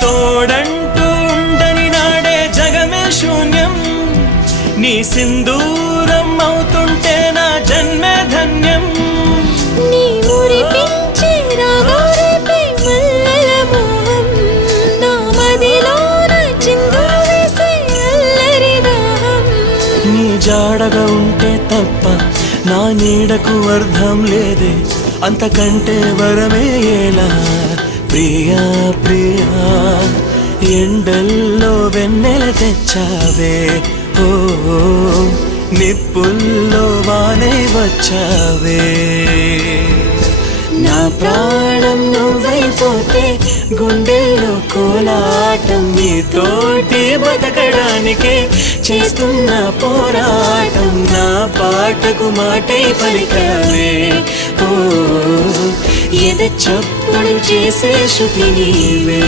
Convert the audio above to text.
తోడంటూ ఉండని నాడే జగమే శూన్యం, నీ సింధూరం అవుతుంటే నా జన్మే ధన్యం. నీ మురిపించే రాగాలపై మల్లెల మోహం, నా మదిలోన చిందులు వేసే అల్లరి దాహం. నీ జాడగా ఉంటే తప్ప నా నీడకు అర్థం లేదే, అంతకంటే వరమే ఎలా ప్రియా ప్రియా. ఎండల్లో వెన్నెల తెచ్చావే, ఓ నిప్పుల్లో వానై వచ్చావే. నా ప్రాణం నువ్వైపోతే గుండెల్లో కోలాటం, నీతోటి బతకడానికే చేస్తున్న పోరాటం. నా పాటకు మాటై పలికావే, ఓ ఎద చప్పుడు చేసే శృతి నీవే.